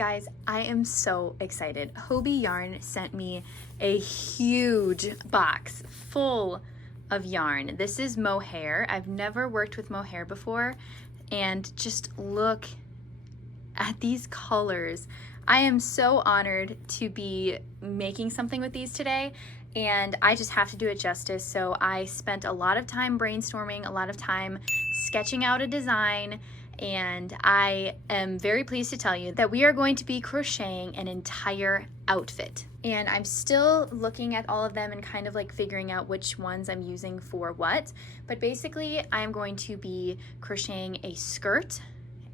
Guys, I am so excited. Hobbii Yarn sent me a huge box full of yarn. This is mohair. I've never worked with mohair before, and just look at these colors. I am so honored to be making something with these today, and I just have to do it justice. So I spent a lot of time brainstorming, a lot of time sketching out a design, and I am very pleased to tell you that we are going to be crocheting an entire outfit. And I'm still looking at all of them and kind of like figuring out which ones I'm using for what. But basically, I'm going to be crocheting a skirt,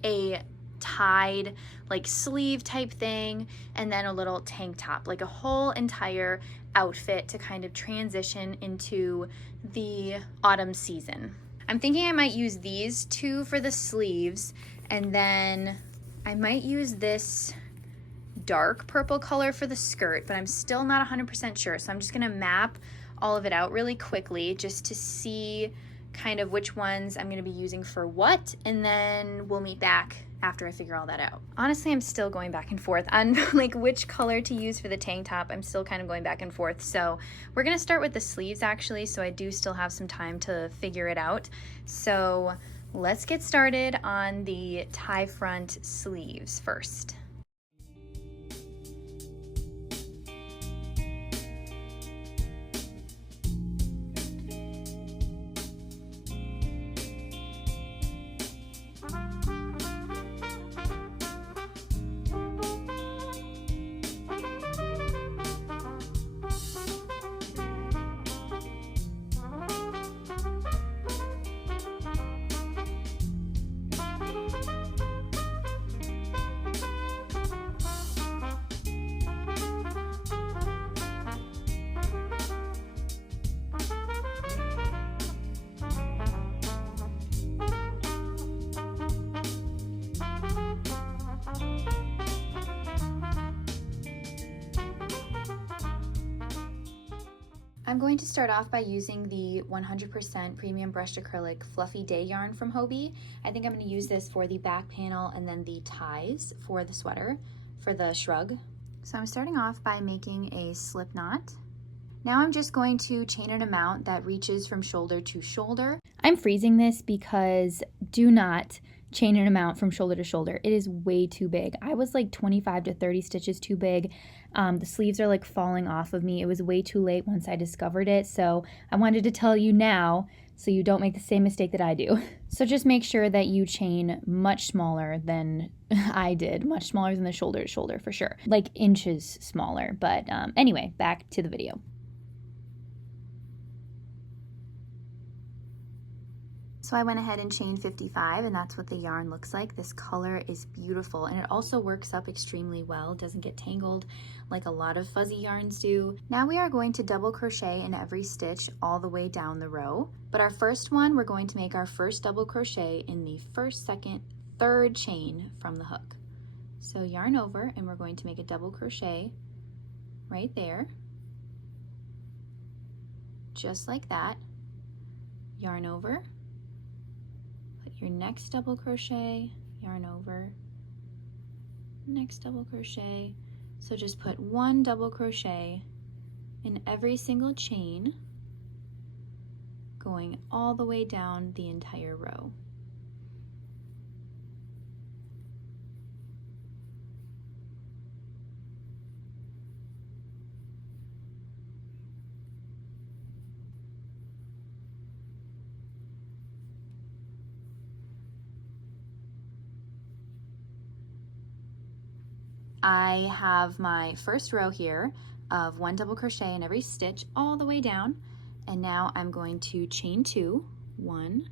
a tied like sleeve type thing, and then a little tank top, like a whole entire outfit to kind of transition into the autumn season. I'm thinking I might use these two for the sleeves, and then I might use this dark purple color for the skirt, but I'm still not 100% sure. So I'm just gonna map all of it out really quickly just to see kind of which ones I'm gonna be using for what, and then we'll meet back after I figure all that out. Honestly, I'm still going back and forth on like which color to use for the tank top. I'm still kind of going back and forth. So we're gonna start with the sleeves actually, so I do still have some time to figure it out. So let's get started on the tie front sleeves first. I'm going to start off by using the 100% premium brushed acrylic fluffy day yarn from Hobbii. I think I'm going to use this for the back panel and then the ties for the sweater, for the shrug. So I'm starting off by making a slip knot. Now I'm just going to chain an amount that reaches from shoulder to shoulder. I'm freezing this because do not chain an amount from shoulder to shoulder. It is way too big. I was like 25 to 30 stitches too big. The sleeves are like falling off of me. It was way too late once I discovered it. So I wanted to tell you now so you don't make the same mistake that I do. So just make sure that you chain much smaller than I did, much smaller than the shoulder to shoulder for sure, like inches smaller. But anyway, back to the video. So I went ahead and chained 55, and that's what the yarn looks like. This color is beautiful, and it also works up extremely well. It doesn't get tangled like a lot of fuzzy yarns do. Now we are going to double crochet in every stitch all the way down the row. But our first one, we're going to make our first double crochet in the first, second, third chain from the hook. So yarn over, and we're going to make a double crochet right there. Just like that. Yarn over. Your next double crochet, yarn over, next double crochet. So just put one double crochet in every single chain, going all the way down the entire row. I have my first row here of one double crochet in every stitch all the way down, and now I'm going to chain two, 1,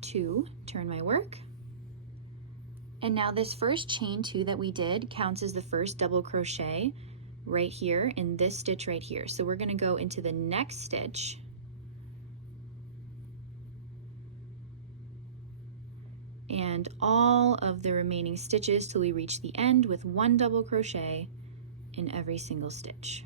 2, turn my work, and now this first chain 2 that we did counts as the first double crochet right here in this stitch right here. So we're going to go into the next stitch and all of the remaining stitches till we reach the end with one double crochet in every single stitch.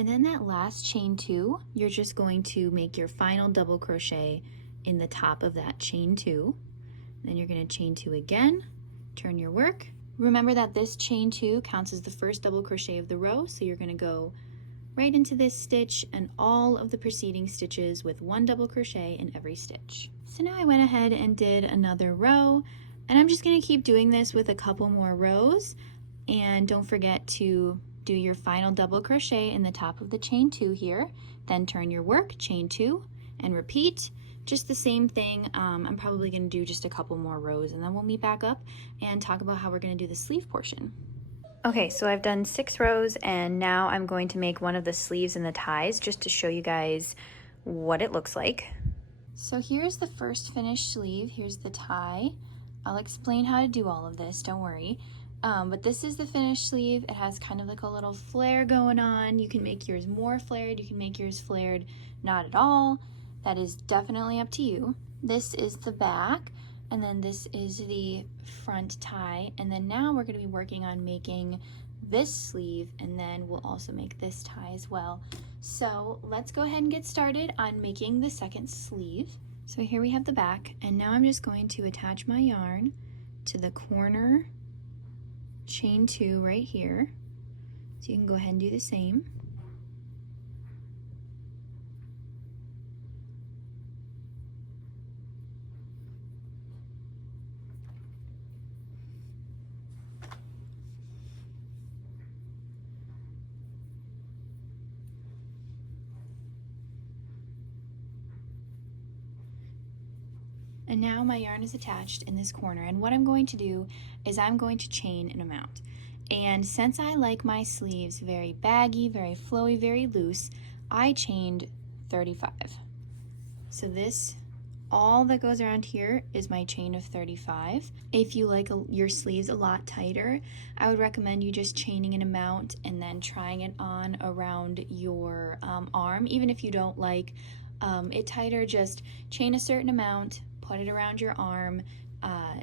And then that last chain 2, you're just going to make your final double crochet in the top of that chain 2. Then you're going to chain 2 again, turn your work. Remember that this chain 2 counts as the first double crochet of the row, so you're going to go right into this stitch and all of the preceding stitches with 1 double crochet in every stitch. So now I went ahead and did another row, and I'm just going to keep doing this with a couple more rows. And don't forget to do your final double crochet in the top of the chain 2 here, then turn your work, chain 2, and repeat. Just the same thing. I'm probably going to do just a couple more rows, and then we'll meet back up and talk about how we're going to do the sleeve portion. Okay, so I've done 6 rows, and now I'm going to make one of the sleeves and the ties just to show you guys what it looks like. So here's the first finished sleeve. Here's the tie. I'll explain how to do all of this, don't worry. But this is the finished sleeve. It has kind of like a little flare going on. You can make yours more flared, you can make yours flared not at all. That is definitely up to you. This is the back, and then this is the front tie, and then now we're going to be working on making this sleeve, and then we'll also make this tie as well. So let's go ahead and get started on making the second sleeve. So here we have the back, and now I'm just going to attach my yarn to the corner chain 2 right here. So you can go ahead and do the same. And now my yarn is attached in this corner, and what I'm going to do is I'm going to chain an amount. And since I like my sleeves very baggy, very flowy, very loose, I chained 35. So this, all that goes around here is my chain of 35. If you like your sleeves a lot tighter, I would recommend you just chaining an amount and then trying it on around your arm. Even if you don't like it tighter, just chain a certain amount, put it around your arm,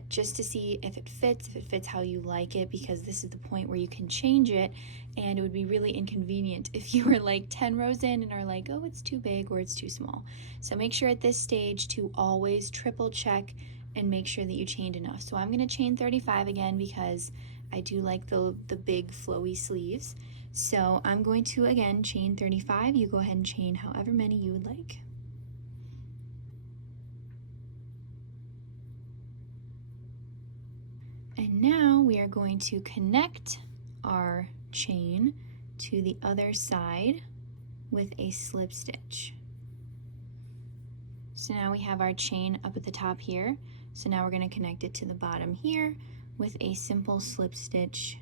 just to see if it fits how you like it, because this is the point where you can change it, and it would be really inconvenient if you were like 10 rows in and are like, oh, it's too big or it's too small. So make sure at this stage to always triple check and make sure that you chained enough. So I'm going to chain 35 again because I do like the big flowy sleeves. So I'm going to again chain 35. You go ahead and chain however many you would like. And now we are going to connect our chain to the other side with a slip stitch. So now we have our chain up at the top here. So now we're going to connect it to the bottom here with a simple slip stitch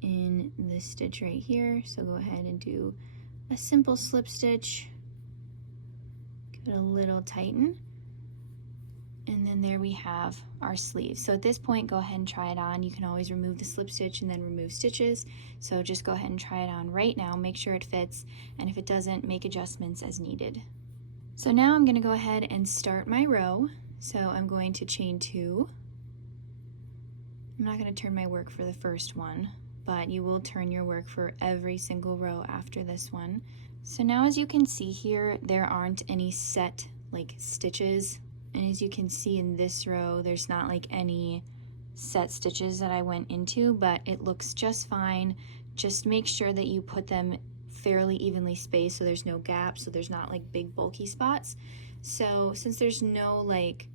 in this stitch right here. So go ahead and do a simple slip stitch, give it a little tighten. And then there we have our sleeve. So at this point, go ahead and try it on. You can always remove the slip stitch and then remove stitches. So just go ahead and try it on right now. Make sure it fits, and if it doesn't, make adjustments as needed. So now I'm going to go ahead and start my row. So I'm going to chain 2. I'm not going to turn my work for the first one, but you will turn your work for every single row after this one. So now as you can see here, there aren't any set like stitches. And as you can see in this row, there's not like any set stitches that I went into, but it looks just fine. Just make sure that you put them fairly evenly spaced so there's no gaps, so there's not like big bulky spots. So since there's no like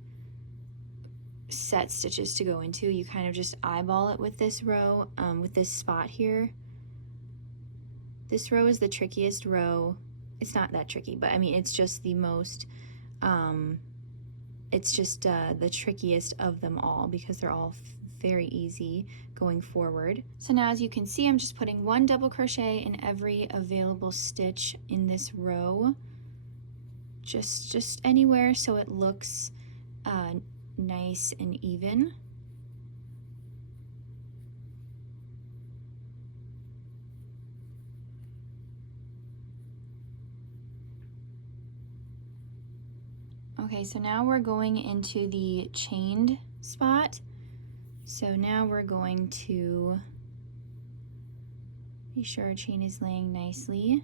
set stitches to go into, you kind of just eyeball it with this row, with this spot here. This row is the trickiest row. It's not that tricky, but I mean, it's just the most, it's just the trickiest of them all because they're all very easy going forward. So now as you can see, I'm just putting 1 double crochet in every available stitch in this row, just anywhere so it looks nice and even. Okay, so now we're going into the chained spot. So now we're going to Be sure our chain is laying nicely.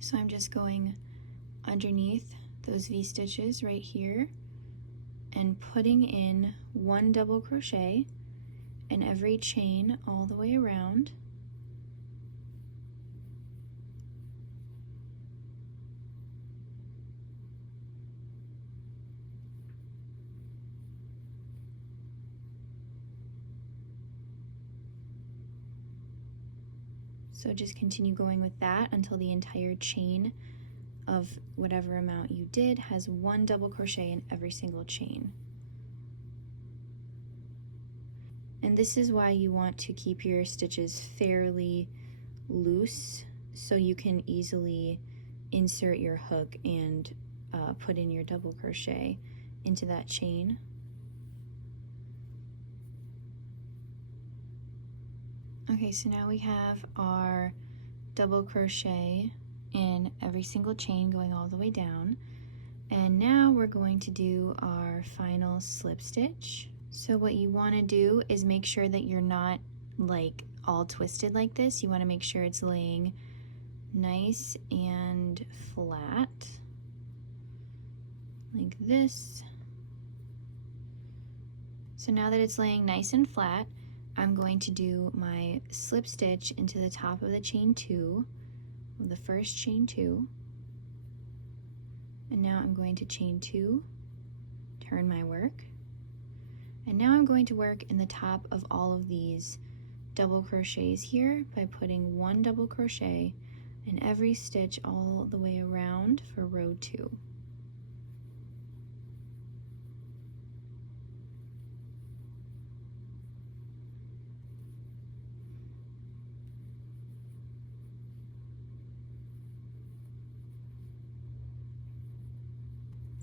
So I'm just going underneath those V-stitches right here and putting in 1 double crochet in every chain all the way around. So just continue going with that until the entire chain of whatever amount you did has 1 double crochet in every single chain. And this is why you want to keep your stitches fairly loose so you can easily insert your hook and put in your double crochet into that chain. Okay, so now we have our double crochet in every single chain going all the way down. And now we're going to do our final slip stitch. So what you want to do is make sure that you're not like all twisted like this. You want to make sure it's laying nice and flat like this. So now that it's laying nice and flat, I'm going to do my slip stitch into the top of the chain 2, the first chain 2, and now I'm going to chain 2, turn my work, and now I'm going to work in the top of all of these double crochets here by putting 1 double crochet in every stitch all the way around for row 2.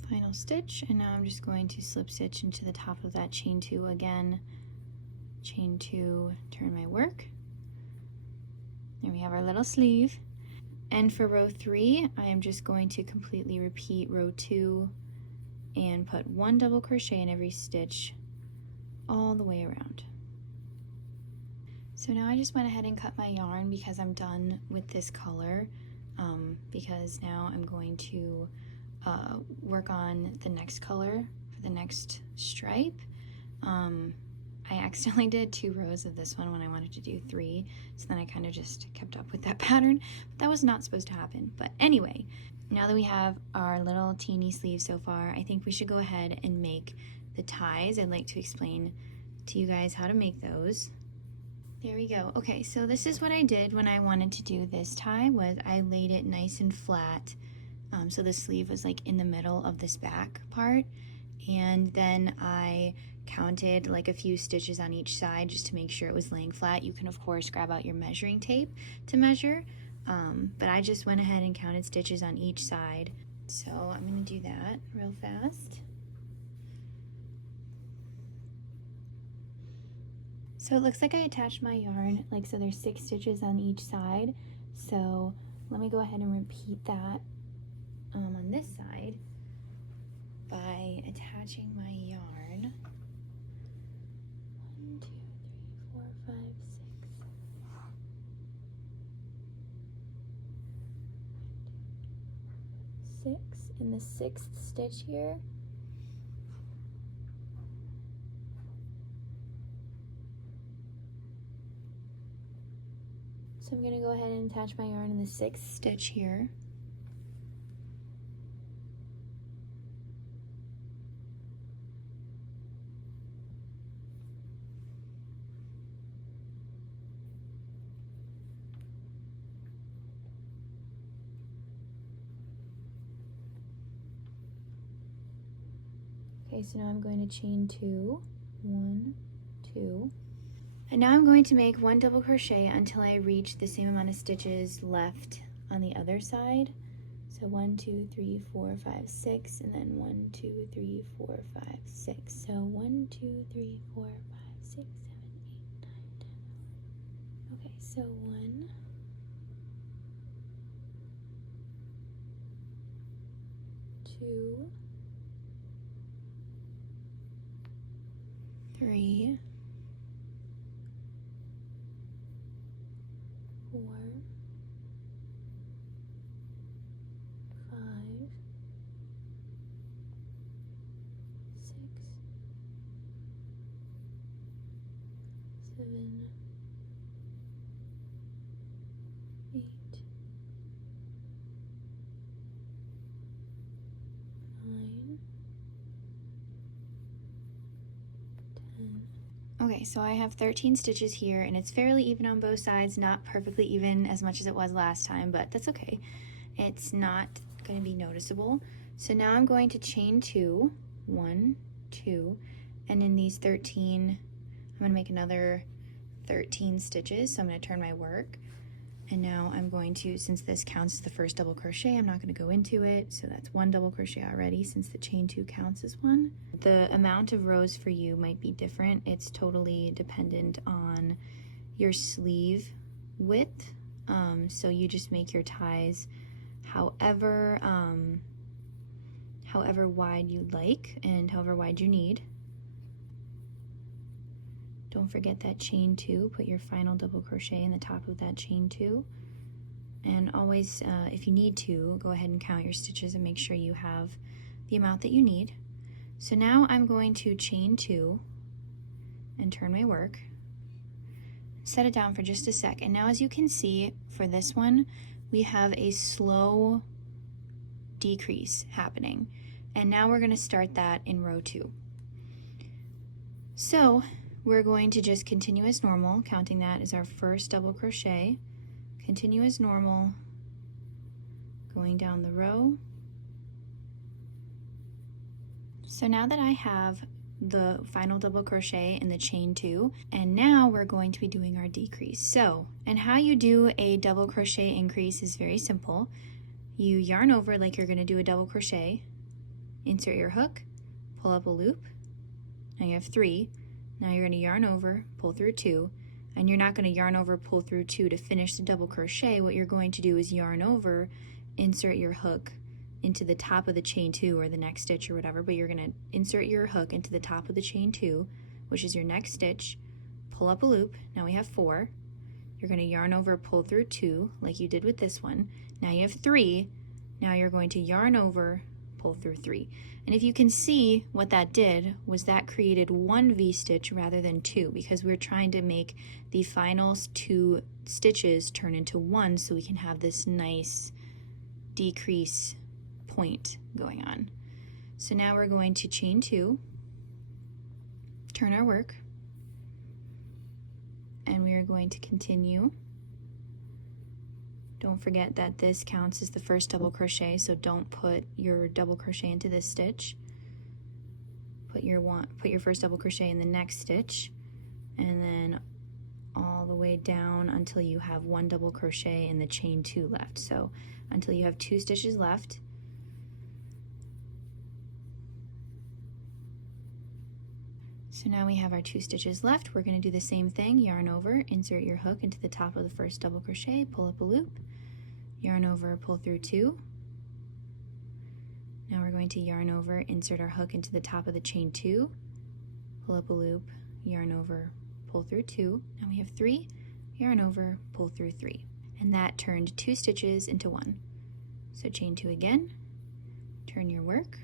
Final stitch, and now I'm just going to slip stitch into the top of that chain 2 again, chain 2, turn my work. There we have our little sleeve. And for row 3, I am just going to completely repeat row 2 and put 1 double crochet in every stitch all the way around. So now I just went ahead and cut my yarn because I'm done with this color, because now I'm going to work on the next color for the next stripe. I accidentally did 2 rows of this one when I wanted to do 3, so then I kind of just kept up with that pattern, but that was not supposed to happen. But anyway, now that we have our little teeny sleeve so far, I think we should go ahead and make the ties. I'd like to explain to you guys how to make those. There we go. Okay, so this is what I did when I wanted to do this tie, was I laid it nice and flat. So the sleeve was like in the middle of this back part, and then I counted like a few stitches on each side just to make sure it was laying flat. You can of course grab out your measuring tape to measure, but I just went ahead and counted stitches on each side. So I'm going to do that real fast. So it looks like I attached my yarn, like, so there's 6 stitches on each side. So let me go ahead and repeat that on this side by attaching my yarn. 1, 2, 3, 4, 5, 6. 6 in the 6th stitch here. So I'm going to go ahead and attach my yarn in the 6th stitch here. Okay, so now I'm going to chain 2, 1, 2, and now I'm going to make 1 double crochet until I reach the same amount of stitches left on the other side. So 1, 2, 3, 4, 5, 6, and then 1, 2, 3, 4, 5, 6. So 1, 2, 3, 4, 5, 6, 7, 8, 9, 10. Okay, so 1, 2, 3, 4, 5, 6, 7, 8, 9, 10. Okay, so I have 13 stitches here, and it's fairly even on both sides, not perfectly even as much as it was last time, but that's okay. It's not going to be noticeable. So now I'm going to chain 2, 1, 2, and in these 13, I'm going to make another 13 stitches. So I'm going to turn my work, and now I'm going to, since this counts as the first double crochet, I'm not going to go into it. So that's 1 double crochet already, since the chain 2 counts as 1. The amount of rows for you might be different. It's totally dependent on your sleeve width. So you just make your ties however wide you like and however wide you need. Don't forget that chain 2, put your final double crochet in the top of that chain 2. And always, if you need to, go ahead and count your stitches and make sure you have the amount that you need. So now I'm going to chain 2 and turn my work. Set it down for just a sec. And now as you can see, for this one, we have a slow decrease happening. And now we're going to start that in row 2. So we're going to just continue as normal, counting that as our first double crochet, continue as normal, going down the row. So now that I have the final double crochet in the chain 2, and now we're going to be doing our decrease. So, and how you do a double crochet increase is very simple. You yarn over like you're going to do a double crochet, insert your hook, pull up a loop, now you have 3. Now you're going to yarn over, pull through 2, and you're not going to yarn over, pull through 2 to finish the double crochet. What you're going to do is yarn over, insert your hook into the top of the chain 2 or the next stitch or whatever, but you're going to insert your hook into the top of the chain 2, which is your next stitch, pull up a loop. Now we have 4. You're going to yarn over, pull through 2 like you did with this one. Now you have 3. Now you're going to yarn over, pull through 3. And if you can see, what that did was that created 1 V-stitch rather than 2, because we're trying to make the final 2 stitches turn into 1 so we can have this nice decrease point going on. So now we're going to chain 2, turn our work, and we are going to continue. Don't forget that this counts as the first double crochet, so don't put your double crochet into this stitch. Put your first double crochet in the next stitch, and then all the way down until you have 1 double crochet in the chain 2 left. So until you have 2 stitches left. So now we have our 2 stitches left. We're going to do the same thing. Yarn over, insert your hook into the top of the first double crochet, pull up a loop, yarn over, pull through 2. Now we're going to yarn over, insert our hook into the top of the chain 2, pull up a loop, yarn over, pull through 2. Now we have 3, yarn over, pull through 3. And that turned 2 stitches into 1. So chain 2 again, turn your work,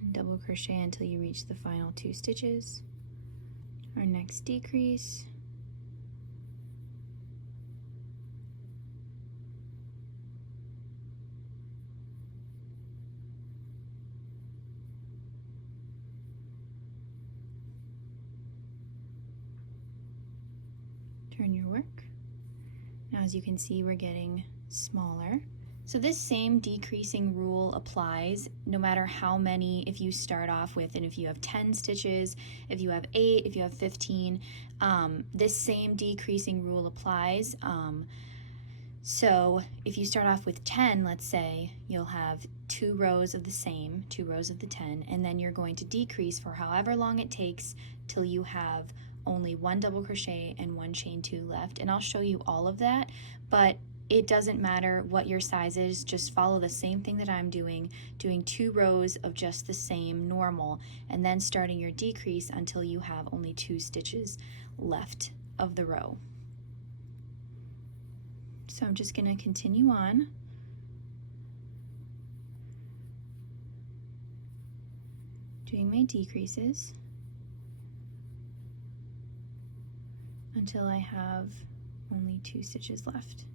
and double crochet until you reach the final 2 stitches. Our next decrease, turn your work. Now as you can see, we're getting smaller. So this same decreasing rule applies no matter how many, if you start off with, and if you have 10 stitches, if you have 8, if you have 15, this same decreasing rule applies. So if you start off with 10, let's say, you'll have 2 rows of the same, 2 rows of the 10, and then you're going to decrease for however long it takes till you have only 1 double crochet and 1 chain 2 left. And I'll show you all of that, but It doesn't matter what your size is, just follow the same thing that I'm doing 2 rows of just the same normal, and then starting your decrease until you have only 2 stitches left of the row. So I'm just going to continue on. Doing my decreases until I have only 2 stitches left,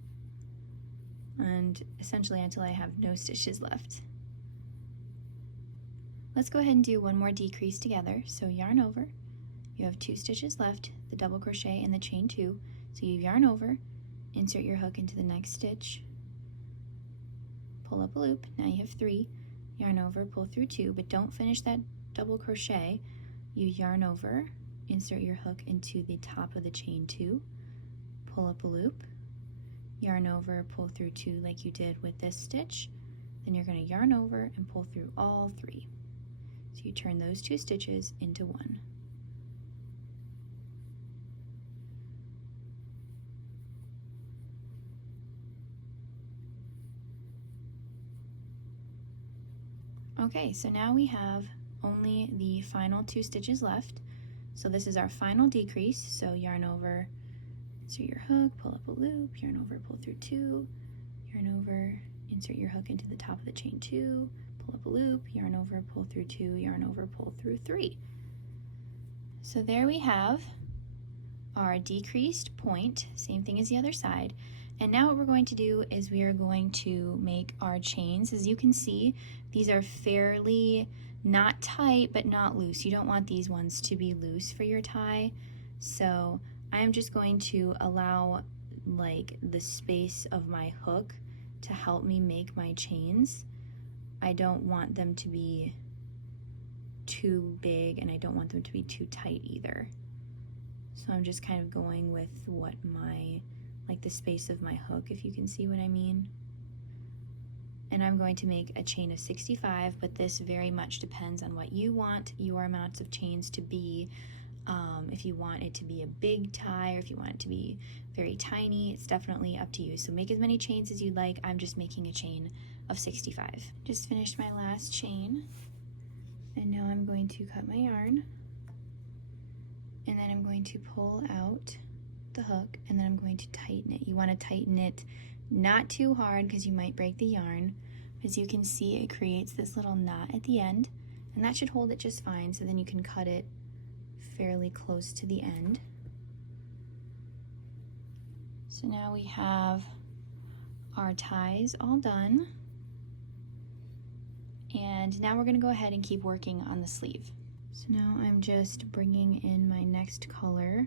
and essentially until I have no stitches left. Let's go ahead and do one more decrease together. So yarn over, you have 2 stitches left, the double crochet and the chain 2, so you yarn over, insert your hook into the next stitch, pull up a loop, now you have 3, yarn over, pull through 2, but don't finish that double crochet. You yarn over, insert your hook into the top of the chain 2, pull up a loop, yarn over, pull through 2 like you did with this stitch, then you're going to yarn over and pull through all 3. So you turn those 2 stitches into 1. Okay, so now we have only the final 2 stitches left. So this is our final decrease. So yarn over, insert your hook, pull up a loop, yarn over, pull through 2, yarn over, insert your hook into the top of the chain 2, pull up a loop, yarn over, pull through 2, yarn over, pull through 3. So there we have our decreased point, same thing as the other side. And now what we're going to do is we are going to make our chains. As you can see, these are fairly not tight but not loose. You don't want these ones to be loose for your tie. So I am just going to allow like the space of my hook to help me make my chains. I don't want them to be too big and I don't want them to be too tight either. So I'm just kind of going with what my, like the space of my hook, if you can see what I mean. And I'm going to make a chain of 65, but this very much depends on what you want your amounts of chains to be. If you want it to be a big tie or if you want it to be very tiny, it's definitely up to you. So make as many chains as you'd like. I'm just making a chain of 65. Just finished my last chain, and now I'm going to cut my yarn, and then I'm going to pull out the hook, and then I'm going to tighten it. You want to tighten it not too hard because you might break the yarn. As you can see, it creates this little knot at the end, and that should hold it just fine, so then you can cut it fairly close to the end. So now we have our ties all done, and now we're going to go ahead and keep working on the sleeve. So now I'm just bringing in my next color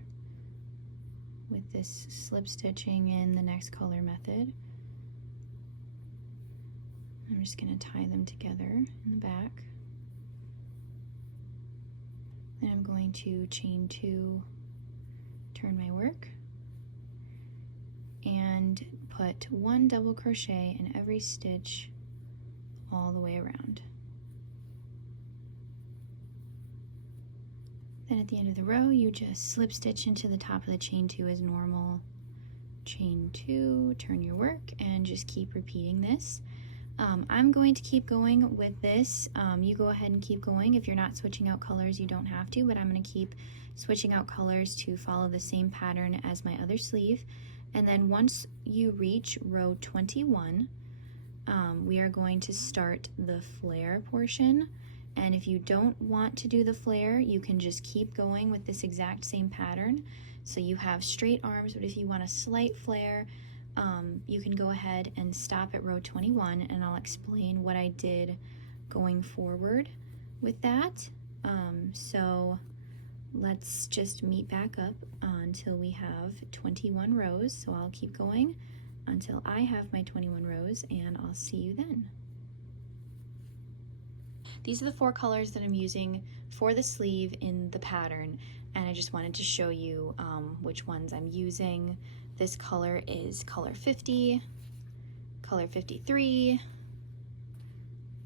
with this slip stitching in the next color method. I'm just going to tie them together in the back. Then I'm going to chain 2, turn my work, and put 1 double crochet in every stitch all the way around. Then at the end of the row, you just slip stitch into the top of the chain 2 as normal. Chain 2, turn your work, and just keep repeating this. I'm going to keep going with this. You go ahead and keep going. If you're not switching out colors, you don't have to, but I'm going to keep switching out colors to follow the same pattern as my other sleeve. And then once you reach row 21, we are going to start the flare portion. And if you don't want to do the flare, you can just keep going with this exact same pattern. So you have straight arms, but if you want a slight flare, you can go ahead and stop at row 21, and I'll explain what I did going forward with that. So let's just meet back up until we have 21 rows. So I'll keep going until I have my 21 rows, and I'll see you then. These are the 4 colors that I'm using for the sleeve in the pattern, and I just wanted to show you which ones I'm using. This color is color 50, color 53,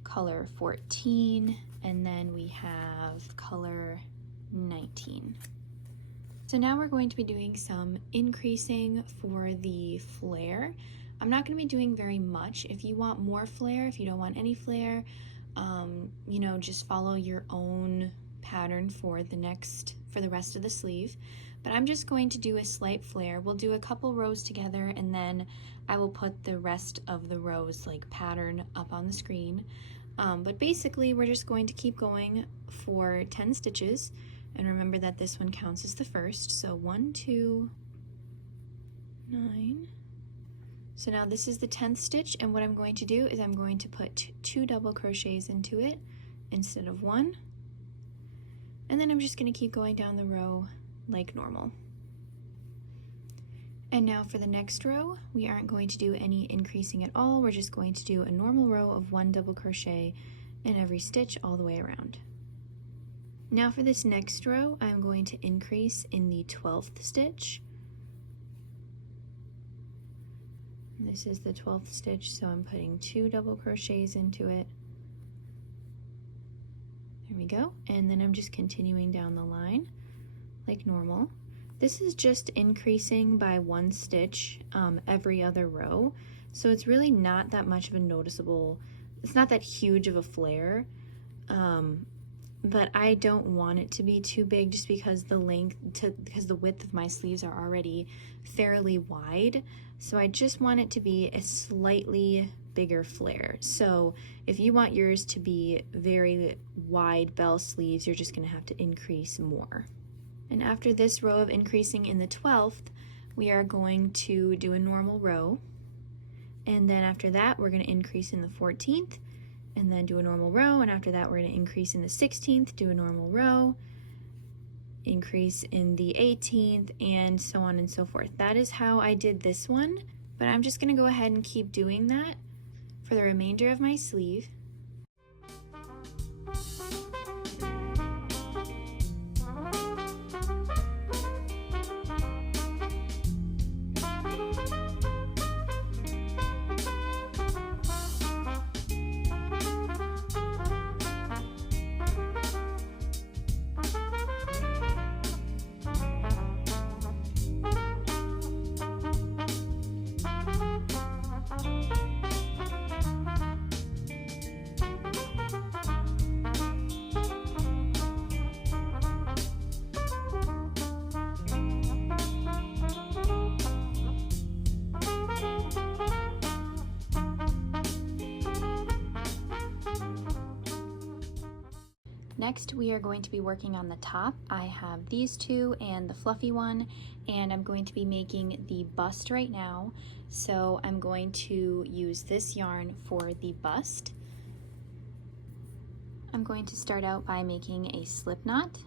color 14, and then we have color 19. So now we're going to be doing some increasing for the flare. I'm not going to be doing very much. If you want more flare, if you don't want any flare, you know, just follow your own pattern for the rest of the sleeve. But I'm just going to do a slight flare. We'll do a couple rows together, and then I will put the rest of the rows like pattern up on the screen. But basically we're just going to keep going for 10 stitches, and remember that this one counts as the first. So 1, 2, 9. So now this is the 10th stitch, and what I'm going to do is I'm going to put 2 double crochets into it instead of 1, and then I'm just going to keep going down the row like normal. And now for the next row, we aren't going to do any increasing at all. We're just going to do a normal row of 1 double crochet in every stitch all the way around. Now for this next row, I'm going to increase in the 12th stitch. This is the 12th stitch, so I'm putting 2 double crochets into it. There we go. And then I'm just continuing down the line like normal. This is just increasing by 1 stitch every other row, so it's really not that much of a noticeable, it's not that huge of a flare, but I don't want it to be too big just because the width of my sleeves are already fairly wide, so I just want it to be a slightly bigger flare. So if you want yours to be very wide bell sleeves, you're just going to have to increase more. And after this row of increasing in the 12th, we are going to do a normal row. And then after that, we're going to increase in the 14th, and then do a normal row. And after that, we're going to increase in the 16th, do a normal row, increase in the 18th, and so on and so forth. That is how I did this one, but I'm just going to go ahead and keep doing that for the remainder of my sleeve. Next, we are going to be working on the top. I have these two and the fluffy one, and I'm going to be making the bust right now. So I'm going to use this yarn for the bust. I'm going to start out by making a slip knot.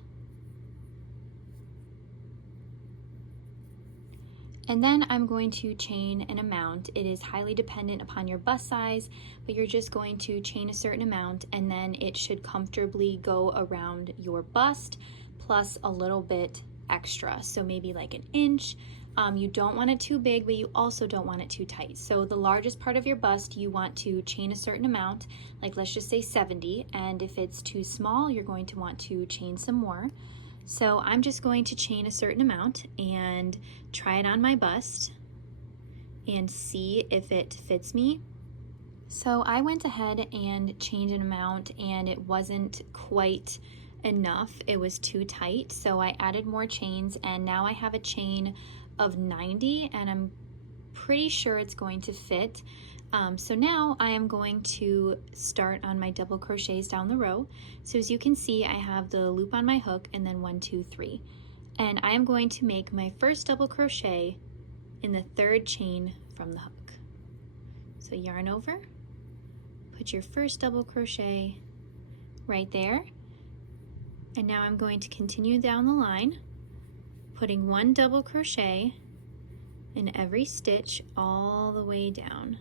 And then I'm going to chain an amount. It is highly dependent upon your bust size, but you're just going to chain a certain amount, and then it should comfortably go around your bust plus a little bit extra. So maybe like an inch. You don't want it too big, but you also don't want it too tight. So the largest part of your bust, you want to chain a certain amount, like let's just say 70. And if it's too small, you're going to want to chain some more. So I'm just going to chain a certain amount and try it on my bust and see if it fits me. So I went ahead and chained an amount, and it wasn't quite enough. It was too tight, so I added more chains, and now I have a chain of 90, and I'm pretty sure it's going to fit. So now I am going to start on my double crochets down the row. So as you can see, I have the loop on my hook and then 1, 2, 3. And I am going to make my first double crochet in the 3rd chain from the hook. So yarn over, put your first double crochet right there. And now I'm going to continue down the line, putting 1 double crochet in every stitch all the way down.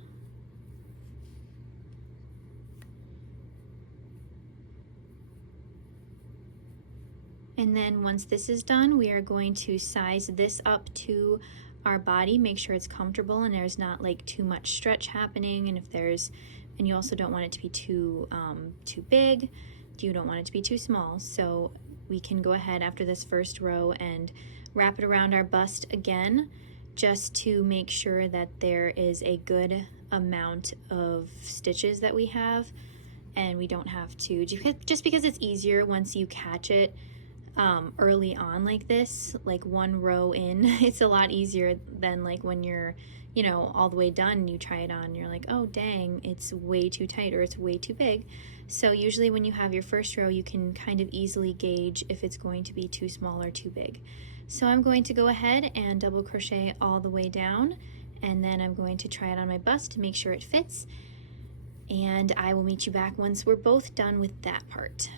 And then once this is done, we are going to size this up to our body, make sure it's comfortable and there's not like too much stretch happening. And you also don't want it to be too big. You don't want it to be too small. So we can go ahead after this first row and wrap it around our bust again just to make sure that there is a good amount of stitches that we have, and we don't have to, just because it's easier once you catch it early on like this, like one row in. It's a lot easier than like when you're, you know, all the way done and you try it on and you're like, oh dang, it's way too tight or it's way too big. So usually when you have your first row, you can kind of easily gauge if it's going to be too small or too big. So I'm going to go ahead and double crochet all the way down, and then I'm going to try it on my bust to make sure it fits, and I will meet you back once we're both done with that part.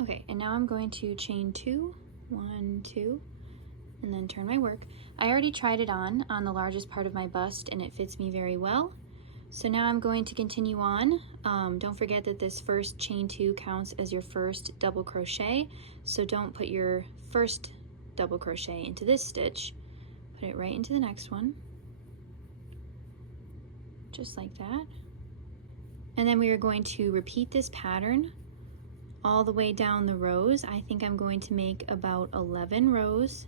Okay, and now I'm going to chain 2, 1, 2, and then turn my work. I already tried it on the largest part of my bust and it fits me very well. So now I'm going to continue on. Don't forget that this first chain 2 counts as your first double crochet, so don't put your first double crochet into this stitch. Put it right into the next one, just like that. And then we are going to repeat this pattern all the way down the rows. I think I'm going to make about 11 rows,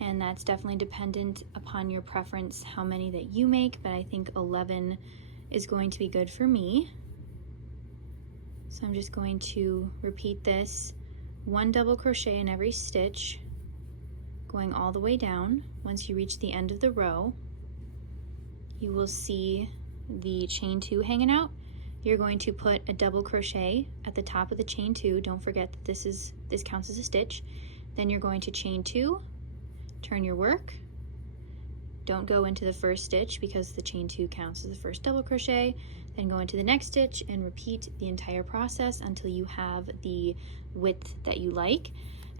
and that's definitely dependent upon your preference how many that you make, but I think 11 is going to be good for me. So I'm just going to repeat this, 1 double crochet in every stitch, going all the way down. Once you reach the end of the row, you will see the chain 2 hanging out. You're going to put a double crochet at the top of the chain 2. Don't forget that this counts as a stitch. Then you're going to chain 2, turn your work. Don't go into the first stitch because the chain 2 counts as the first double crochet. Then go into the next stitch and repeat the entire process until you have the width that you like.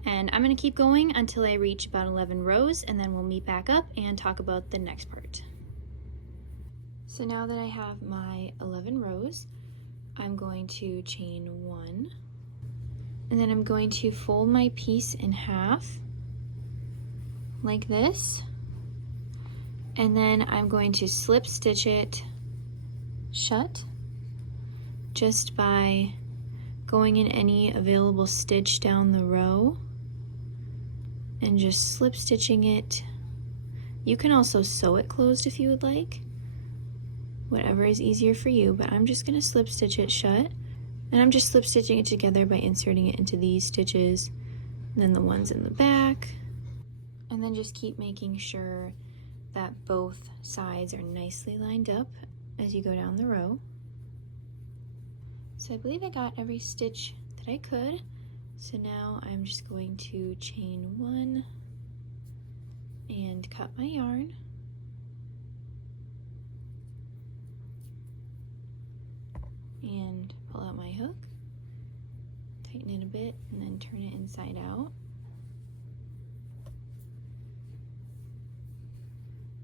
And I'm going to keep going until I reach about 11 rows, and then we'll meet back up and talk about the next part. So now that I have my 11 rows, I'm going to chain 1, and then I'm going to fold my piece in half like this, and then I'm going to slip stitch it shut just by going in any available stitch down the row and just slip stitching it. You can also sew it closed if you would like, whatever is easier for you, but I'm just going to slip stitch it shut, and I'm just slip stitching it together by inserting it into these stitches, and then the ones in the back, and then just keep making sure that both sides are nicely lined up as you go down the row. So I believe I got every stitch that I could, so now I'm just going to chain 1 and cut my yarn. And pull out my hook, tighten it a bit, and then turn it inside out.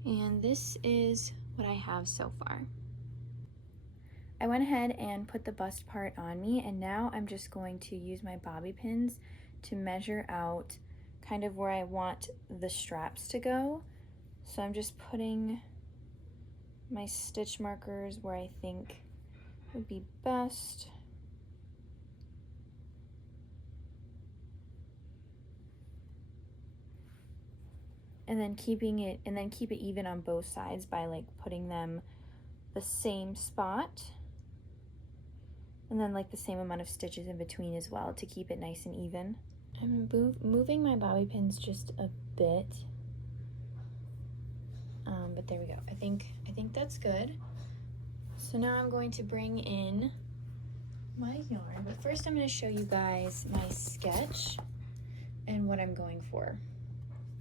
And this is what I have so far. I went ahead and put the bust part on me, and now I'm just going to use my bobby pins to measure out kind of where I want the straps to go. So I'm just putting my stitch markers where I think would be best. And then keep it even on both sides by like putting them the same spot, and then like the same amount of stitches in between as well to keep it nice and even. I'm moving my bobby pins just a bit, but there we go. I think that's good. So now I'm going to bring in my yarn, but first I'm going to show you guys my sketch and what I'm going for.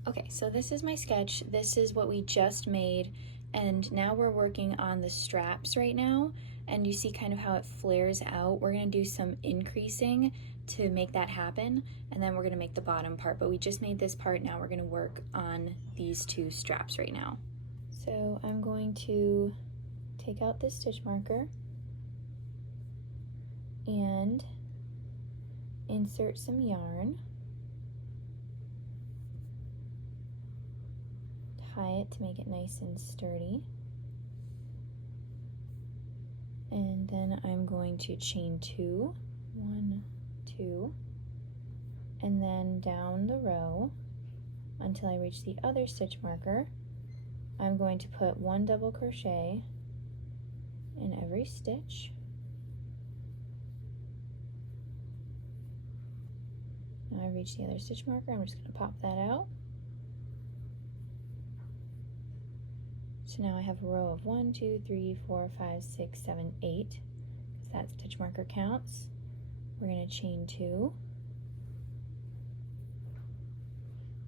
Okay, so this is my sketch. This is what we just made, and now we're working on the straps right now, and you see kind of how it flares out. We're going to do some increasing to make that happen, and then we're going to make the bottom part, but we just made this part. Now we're going to work on these 2 straps right now. So I'm going to take out this stitch marker and insert some yarn, tie it to make it nice and sturdy, and then I'm going to chain 2, 1, 2, and then down the row until I reach the other stitch marker, I'm going to put 1 double crochet in every stitch. Now I've reached the other stitch marker, I'm just going to pop that out. So now I have a row of 1, 2, 3, 4, 5, 6, 7, 8, because that stitch marker counts. We're going to chain 2,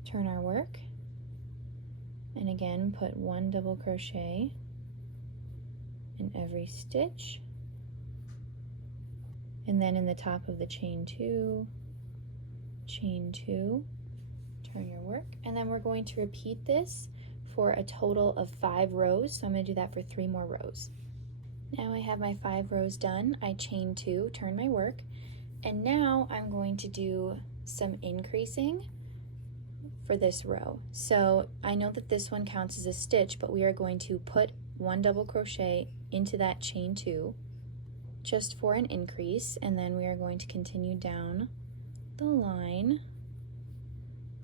turn our work, and again put 1 double crochet in every stitch, and then in the top of the chain 2, turn your work, and then we're going to repeat this for a total of 5 rows. So I'm going to do that for 3 more rows. Now I have my 5 rows done. I chain 2, turn my work, and now I'm going to do some increasing for this row. So I know that this one counts as a stitch, but we are going to put 1 double crochet into that chain 2 just for an increase, and then we are going to continue down the line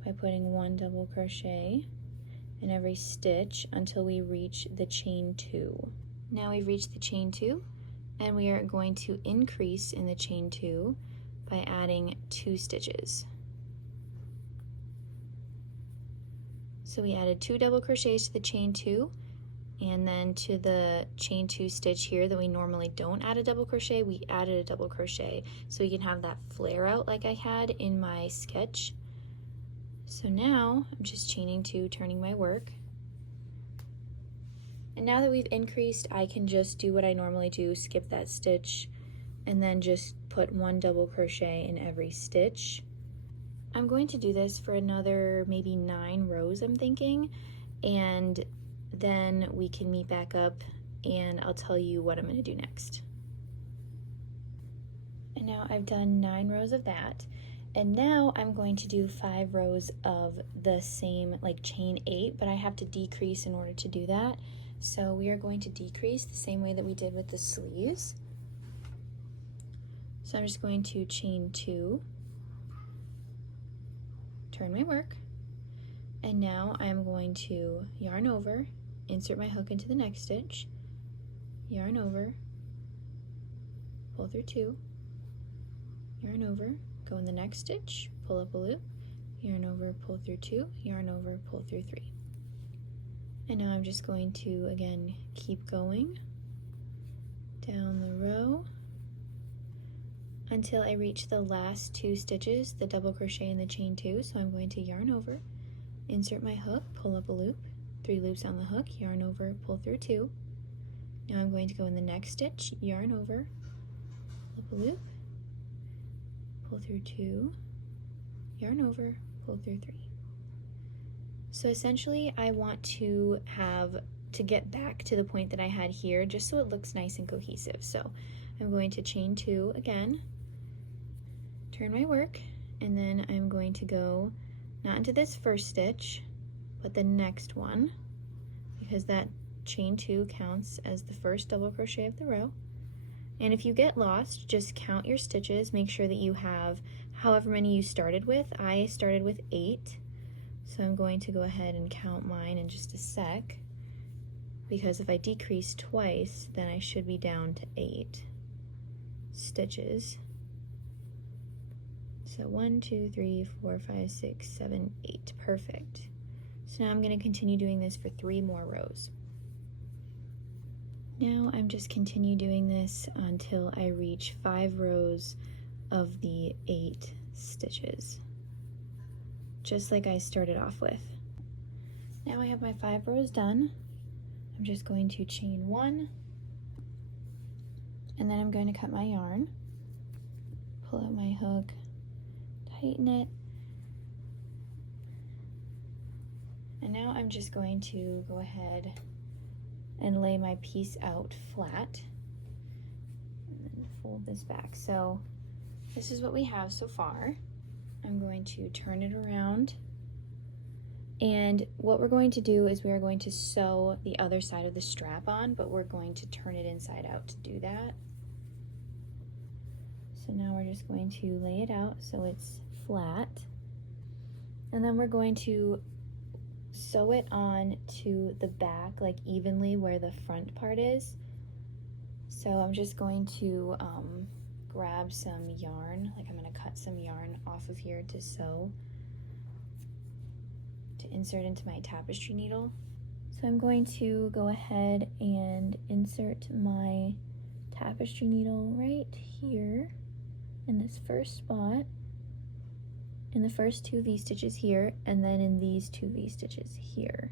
by putting 1 double crochet in every stitch until we reach the chain 2. Now we've reached the chain 2, and we are going to increase in the chain 2 by adding 2 stitches. So we added 2 double crochets to the chain 2, and then to the chain 2 stitch here that we normally don't add a double crochet, we added a double crochet so we can have that flare out like I had in my sketch. So now I'm just chaining 2, turning my work. And now that we've increased, I can just do what I normally do, skip that stitch, and then just put 1 double crochet in every stitch. I'm going to do this for another maybe 9 rows, I'm thinking, and then we can meet back up and I'll tell you what I'm going to do next. And now I've done 9 rows of that, and now I'm going to do 5 rows of the same, like chain 8, but I have to decrease in order to do that. So we are going to decrease the same way that we did with the sleeves. So I'm just going to chain 2, turn my work, and now I'm going to yarn over, insert my hook into the next stitch, yarn over, pull through 2, yarn over, go in the next stitch, pull up a loop, yarn over, pull through 2, yarn over, pull through 3. And now I'm just going to again keep going down the row until I reach the last 2 stitches, the double crochet and the chain 2. So I'm going to yarn over, insert my hook, pull up a loop, 3 loops on the hook, yarn over, pull through 2. Now I'm going to go in the next stitch, yarn over, pull up a loop, pull through 2, yarn over, pull through 3. So essentially I want to get back to the point that I had here just so it looks nice and cohesive. So I'm going to chain 2 again, turn my work, and then I'm going to go not into this first stitch but the next one, because that chain 2 counts as the first double crochet of the row. And if you get lost, just count your stitches, make sure that you have however many you started with. I started with 8, so I'm going to go ahead and count mine in just a sec, because if I decrease twice then I should be down to 8 stitches. So 1, 2, 3, 4, 5, 6, 7, 8. Perfect. So now I'm going to continue doing this for 3 more rows. Now I'm just continue doing this until I reach 5 rows of the 8 stitches, just like I started off with. Now I have my 5 rows done. I'm just going to chain 1, and then I'm going to cut my yarn, pull out my hook, tighten it, and now I'm just going to go ahead and lay my piece out flat and then fold this back. So this is what we have so far. I'm going to turn it around, and what we're going to do is we are going to sew the other side of the strap on, but we're going to turn it inside out to do that. So now we're just going to lay it out so it's flat, and then we're going to sew it on to the back, like evenly where the front part is. So I'm just going to grab some yarn, like I'm going to cut some yarn off of here to sew, to insert into my tapestry needle. So I'm going to go ahead and insert my tapestry needle right here in this first spot, in the first 2 V-stitches here, and then in these 2 V-stitches here.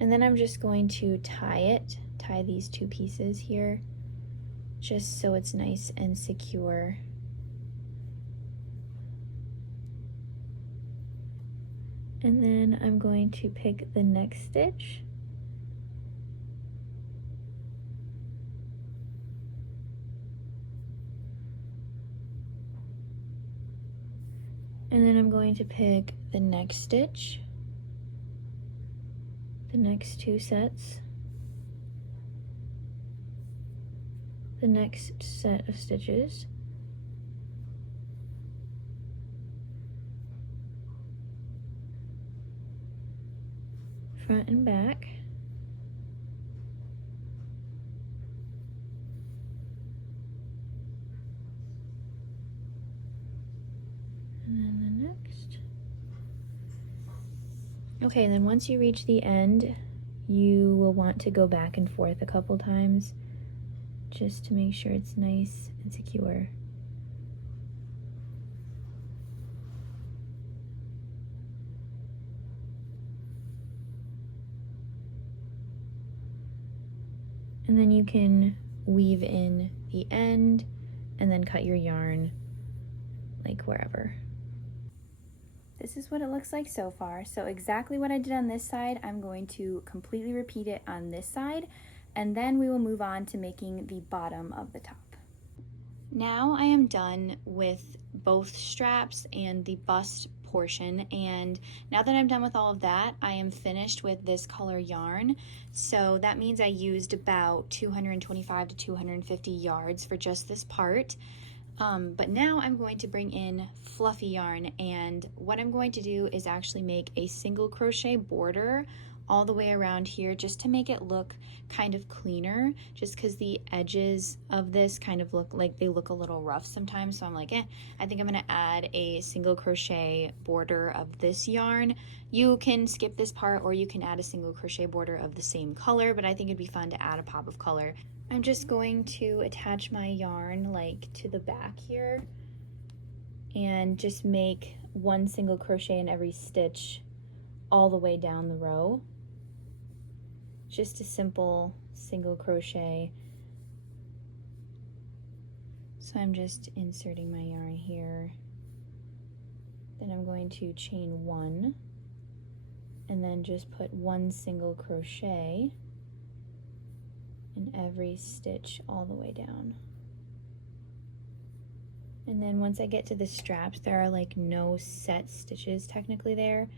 And then I'm just going to tie these 2 pieces here, just so it's nice and secure. And then I'm going to pick the next stitch. And then I'm going to pick the next stitch, the next 2 sets, the next set of stitches, front and back, and then the next. Okay, and then once you reach the end, you will want to go back and forth a couple times just to make sure it's nice and secure. And then you can weave in the end and then cut your yarn like wherever. This is what it looks like so far. So exactly what I did on this side, I'm going to completely repeat it on this side, and then we will move on to making the bottom of the top. Now I am done with both straps and the bust portion, and now that I'm done with all of that, I am finished with this color yarn. So that means I used about 225 to 250 yards for just this part. But now I'm going to bring in fluffy yarn, and what I'm going to do is actually make a single crochet border all the way around here just to make it look kind of cleaner, just because the edges of this kind of look like they look a little rough sometimes. So I'm like, I think I'm gonna add a single crochet border of this yarn. You can skip this part or you can add a single crochet border of the same color, but I think it'd be fun to add a pop of color. I'm just going to attach my yarn like to the back here and just make one single crochet in every stitch all the way down the row. Just a simple single crochet. So I'm just inserting my yarn here. Then I'm going to chain 1 and then just put 1 single crochet in every stitch all the way down. And then once I get to the straps, there are like no set stitches technically there.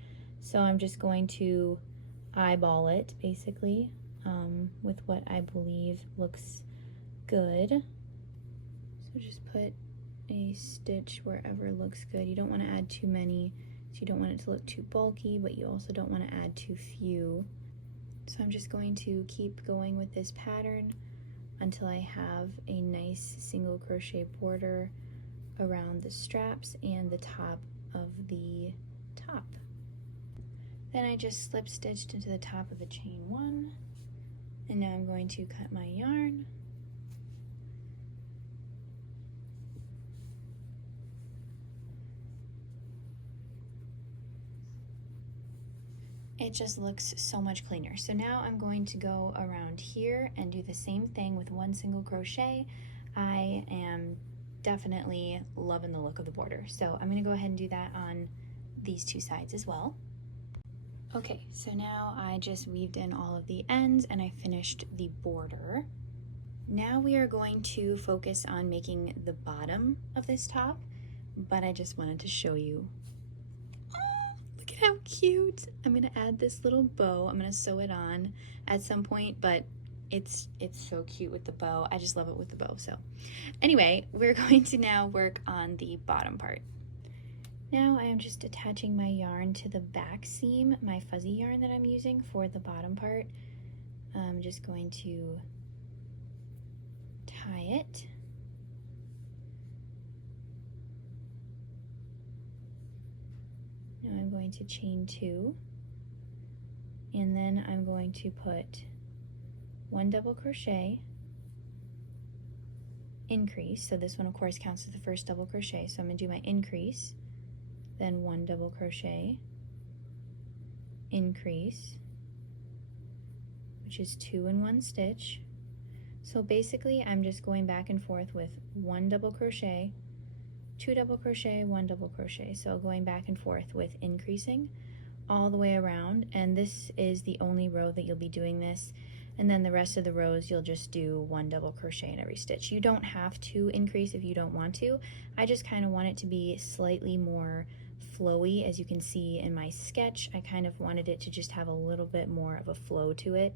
So I'm just going to eyeball it basically with what I believe looks good. So just put a stitch wherever looks good. You don't want to add too many, so you don't want it to look too bulky, but you also don't want to add too few. So I'm just going to keep going with this pattern until I have a nice single crochet border around the straps and the top of the top. Then I just slip stitched into the top of the chain 1, and now I'm going to cut my yarn. It just looks so much cleaner. So now I'm going to go around here and do the same thing with 1 single crochet. I am definitely loving the look of the border. So I'm gonna go ahead and do that on these 2 sides as well. Okay, so now I just weaved in all of the ends and I finished the border. Now we are going to focus on making the bottom of this top, but I just wanted to show you. Oh, look at how cute. I'm gonna add this little bow. I'm gonna sew it on at some point, but it's so cute with the bow. I just love it with the bow. So anyway, we're going to now work on the bottom part. Now I am just attaching my yarn to the back seam, my fuzzy yarn that I'm using for the bottom part. I'm just going to tie it. Now I'm going to chain 2, and then I'm going to put 1 double crochet, increase, so this one of course counts as the first double crochet, so I'm going to do my increase, then 1 double crochet, increase, which is 2 in 1 stitch. So basically I'm just going back and forth with 1 double crochet, 2 double crochet, 1 double crochet, so going back and forth with increasing all the way around, and this is the only row that you'll be doing this, and then the rest of the rows you'll just do 1 double crochet in every stitch. You don't have to increase if you don't want to. I just kind of want it to be slightly more flowy. As you can see in my sketch, I kind of wanted it to just have a little bit more of a flow to it,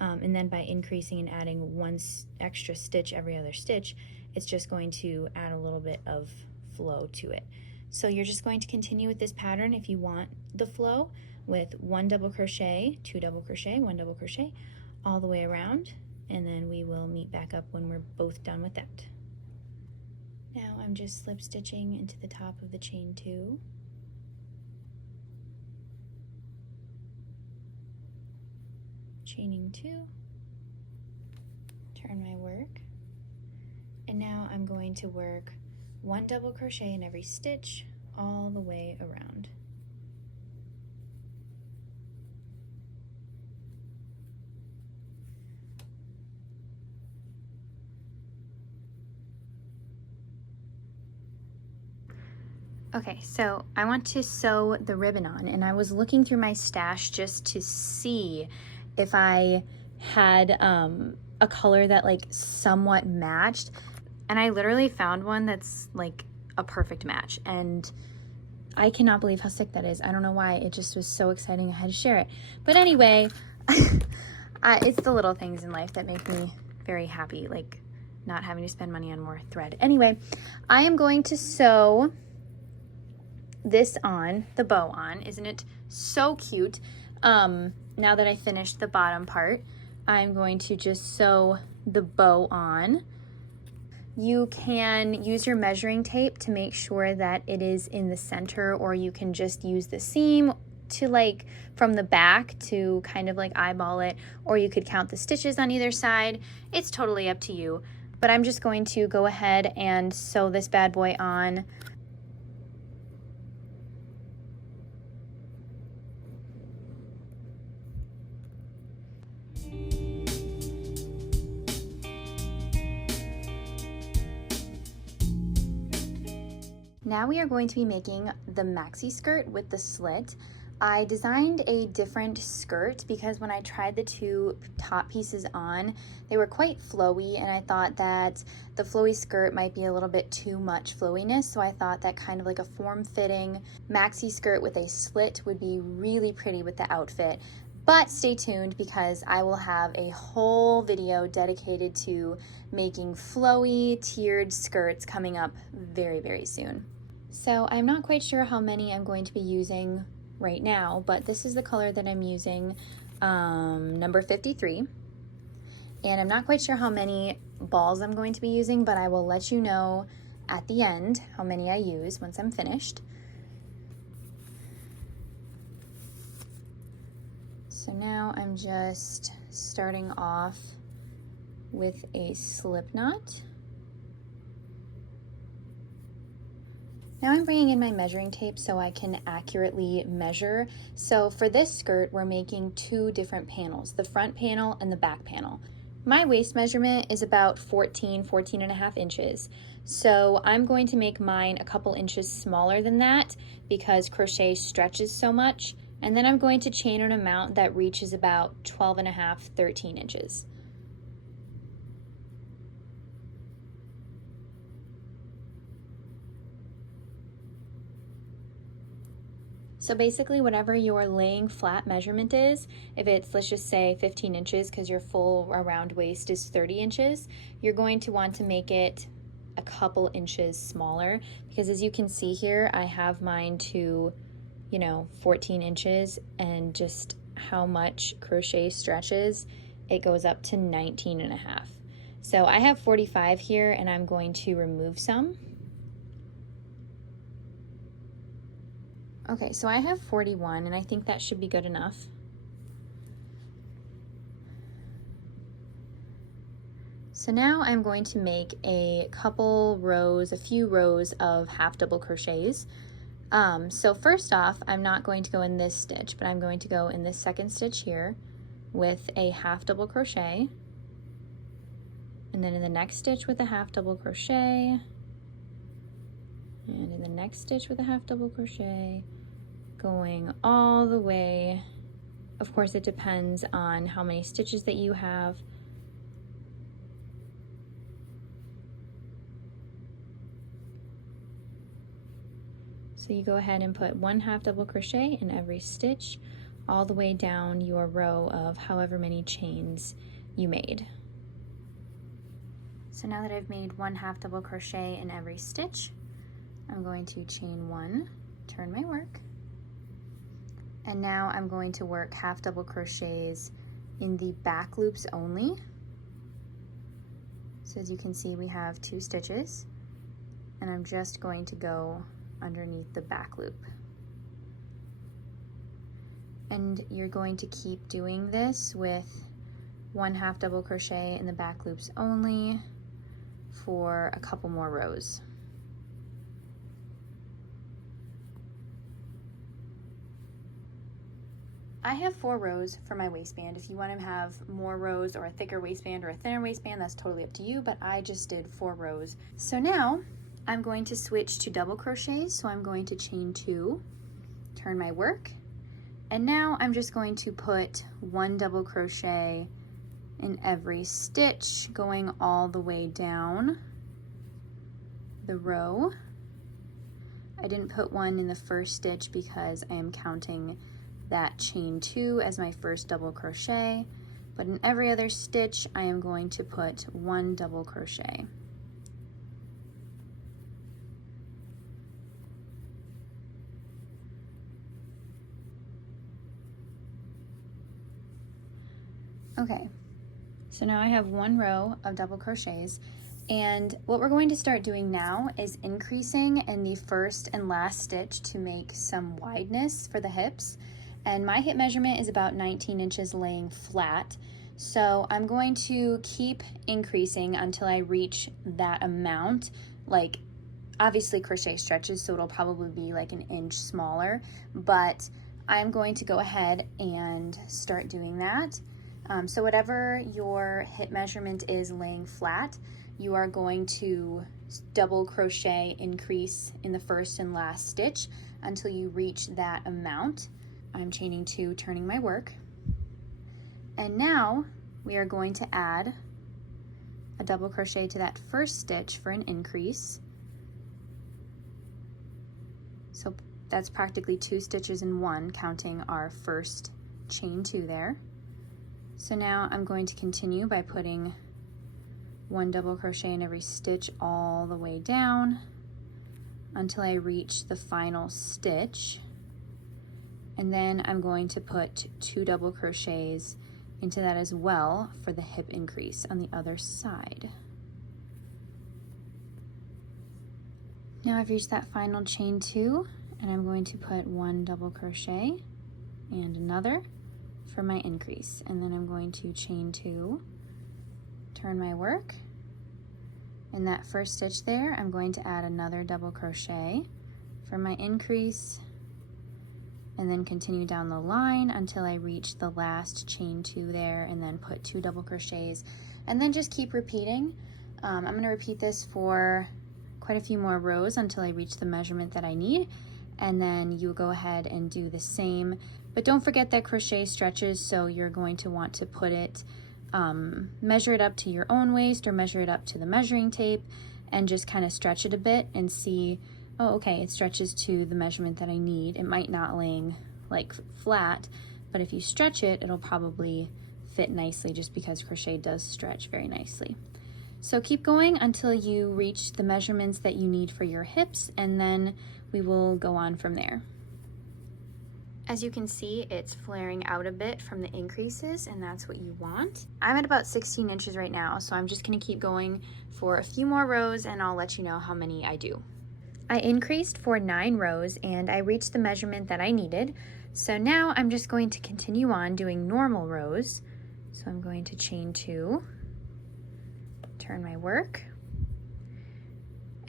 and then by increasing and adding 1 extra stitch every other stitch, it's just going to add a little bit of flow to it. So you're just going to continue with this pattern if you want the flow, with 1 double crochet, 2 double crochet, 1 double crochet all the way around, and then we will meet back up when we're both done with that. Now I'm just slip stitching into the top of the chain 2. Chaining 2, turn my work, and now I'm going to work 1 double crochet in every stitch all the way around. Okay, so I want to sew the ribbon on, and I was looking through my stash just to see if I had a color that like somewhat matched, and I literally found one that's like a perfect match, and I cannot believe how sick that is. I don't know why, it just was so exciting I had to share it. But anyway, it's the little things in life that make me very happy, like not having to spend money on more thread. Anyway, I am going to sew this on, the bow on. Isn't it so cute? Now that I finished the bottom part, I'm going to just sew the bow on. You can use your measuring tape to make sure that it is in the center, or you can just use the seam to like from the back to kind of like eyeball it, or you could count the stitches on either side. It's totally up to you, but I'm just going to go ahead and sew this bad boy on. Now we are going to be making the maxi skirt with the slit. I designed a different skirt because when I tried the 2 top pieces on, they were quite flowy, and I thought that the flowy skirt might be a little bit too much flowiness, so I thought that kind of like a form-fitting maxi skirt with a slit would be really pretty with the outfit. But stay tuned, because I will have a whole video dedicated to making flowy tiered skirts coming up very, very soon. So I'm not quite sure how many I'm going to be using right now, but this is the color that I'm using, number 53. And I'm not quite sure how many balls I'm going to be using, but I will let you know at the end how many I use once I'm finished. So now I'm just starting off with a slip knot. Now I'm bringing in my measuring tape so I can accurately measure. So for this skirt, we're making 2 different panels, the front panel and the back panel. My waist measurement is about 14 and a half inches. So I'm going to make mine a couple inches smaller than that because crochet stretches so much. And then I'm going to chain an amount that reaches about 12 and a half, 13 inches. So basically whatever your laying flat measurement is, if it's, let's just say 15 inches because your full around waist is 30 inches, you're going to want to make it a couple inches smaller, because as you can see here, I have mine to, 14 inches, and just how much crochet stretches, it goes up to 19 and a half. So I have 45 here, and I'm going to remove some. Okay, so I have 41, and I think that should be good enough. So now I'm going to make a few rows of half double crochets. So first off, I'm not going to go in this stitch, but I'm going to go in this second stitch here with a half double crochet, and then in the next stitch with a half double crochet, and in the next stitch with a half double crochet, going all the way. Of course, it depends on how many stitches that you have. So you go ahead and put one half double crochet in every stitch all the way down your row of however many chains you made. So now that I've made one half double crochet in every stitch, I'm going to chain one, turn my work, and now I'm going to work half double crochets in the back loops only. So as you can see, we have 2 stitches, and I'm just going to go underneath the back loop. And you're going to keep doing this with one half double crochet in the back loops only for a couple more rows. I have 4 rows for my waistband. If you want to have more rows or a thicker waistband or a thinner waistband, that's totally up to you, but I just did 4 rows. So now I'm going to switch to double crochets, so I'm going to chain 2, turn my work, and now I'm just going to put 1 double crochet in every stitch going all the way down the row. I didn't put 1 in the first stitch because I am counting that chain 2 as my first double crochet, but in every other stitch I am going to put 1 double crochet. Okay, so now I have 1 row of double crochets, and what we're going to start doing now is increasing in the first and last stitch to make some wideness for the hips. And my hip measurement is about 19 inches laying flat, so I'm going to keep increasing until I reach that amount. Like, obviously crochet stretches, so it'll probably be like an inch smaller, but I'm going to go ahead and start doing that. So whatever your hip measurement is laying flat, you are going to double crochet increase in the first and last stitch until you reach that amount. I'm chaining 2, turning my work, and now we are going to add a double crochet to that first stitch for an increase. So that's practically 2 stitches in 1, counting our first chain 2 there. So now I'm going to continue by putting 1 double crochet in every stitch all the way down until I reach the final stitch, and then I'm going to put 2 double crochets into that as well for the hip increase on the other side. Now I've reached that final chain 2, and I'm going to put 1 double crochet and another for my increase, and then I'm going to chain 2, turn my work. In that first stitch there, I'm going to add another double crochet for my increase, and then continue down the line until I reach the last chain 2 there, and then put 2 double crochets, and then just keep repeating. I'm going to repeat this for quite a few more rows until I reach the measurement that I need, and then you go ahead and do the same. But don't forget that crochet stretches, so you're going to want to put it, measure it up to your own waist or measure it up to the measuring tape, and just kind of stretch it a bit and see, oh, okay, it stretches to the measurement that I need. It might not laying like flat, but if you stretch it, it'll probably fit nicely, just because crochet does stretch very nicely. So keep going until you reach the measurements that you need for your hips, and then we will go on from there. As you can see, it's flaring out a bit from the increases, and that's what you want. I'm at about 16 inches right now, so I'm just gonna keep going for a few more rows and I'll let you know how many I do. I increased for 9 rows and I reached the measurement that I needed. So now I'm just going to continue on doing normal rows. So I'm going to chain 2, turn my work.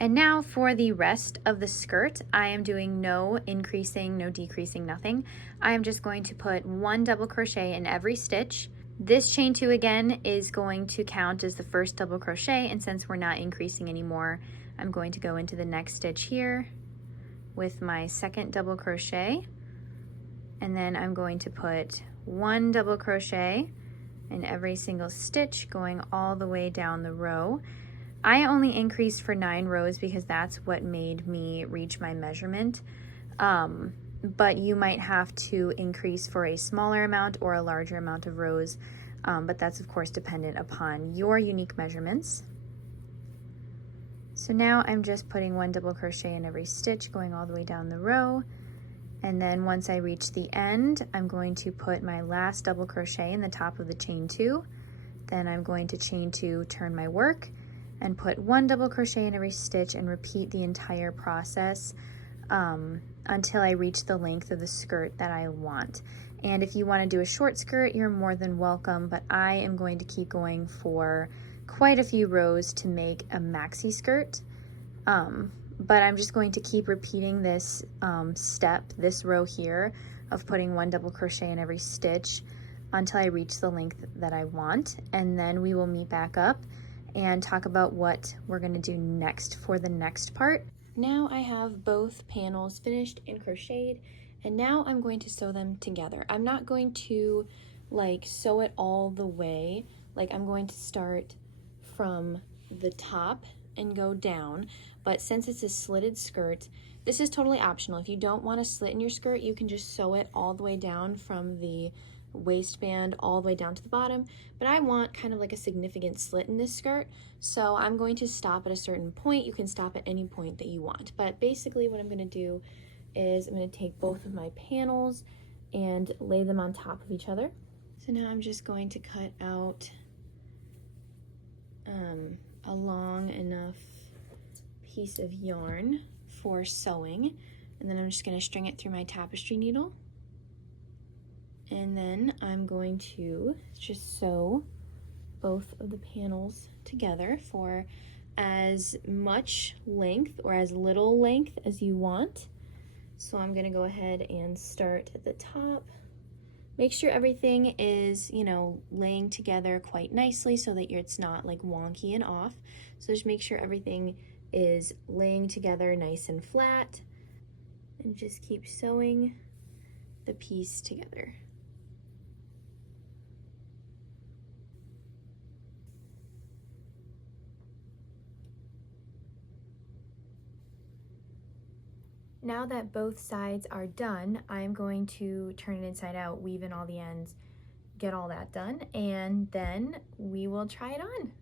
And now for the rest of the skirt, I am doing no increasing, no decreasing, nothing. I am just going to put 1 double crochet in every stitch. This chain 2 again is going to count as the first double crochet, and since we're not increasing anymore, I'm going to go into the next stitch here with my second double crochet, and then I'm going to put 1 double crochet in every single stitch going all the way down the row. I only increased for 9 rows because that's what made me reach my measurement, but you might have to increase for a smaller amount or a larger amount of rows, but that's of course dependent upon your unique measurements. So now I'm just putting 1 double crochet in every stitch going all the way down the row, and then once I reach the end, I'm going to put my last double crochet in the top of the chain 2, then I'm going to chain 2, turn my work, and put 1 double crochet in every stitch and repeat the entire process until I reach the length of the skirt that I want. And if you want to do a short skirt, you're more than welcome, but I am going to keep going for quite a few rows to make a maxi skirt. But I'm just going to keep repeating this step, this row here, of putting 1 double crochet in every stitch until I reach the length that I want, and then we will meet back up and talk about what we're going to do next for the next part. Now I have both panels finished and crocheted, and now I'm going to sew them together. I'm not going to like sew it all the way. Like, I'm going to start from the top and go down, but since it's a slitted skirt, this is totally optional. If you don't want a slit in your skirt, you can just sew it all the way down from the waistband all the way down to the bottom, but I want kind of like a significant slit in this skirt, so I'm going to stop at a certain point. You can stop at any point that you want, but basically what I'm going to do is I'm going to take both of my panels and lay them on top of each other. So now I'm just going to cut out a long enough piece of yarn for sewing, and then I'm just going to string it through my tapestry needle. And then I'm going to just sew both of the panels together for as much length or as little length as you want. So I'm gonna go ahead and start at the top. Make sure everything is, you know, laying together quite nicely so that it's not like wonky and off. So just make sure everything is laying together nice and flat, and just keep sewing the piece together. Now that both sides are done, I'm going to turn it inside out, weave in all the ends, get all that done, and then we will try it on.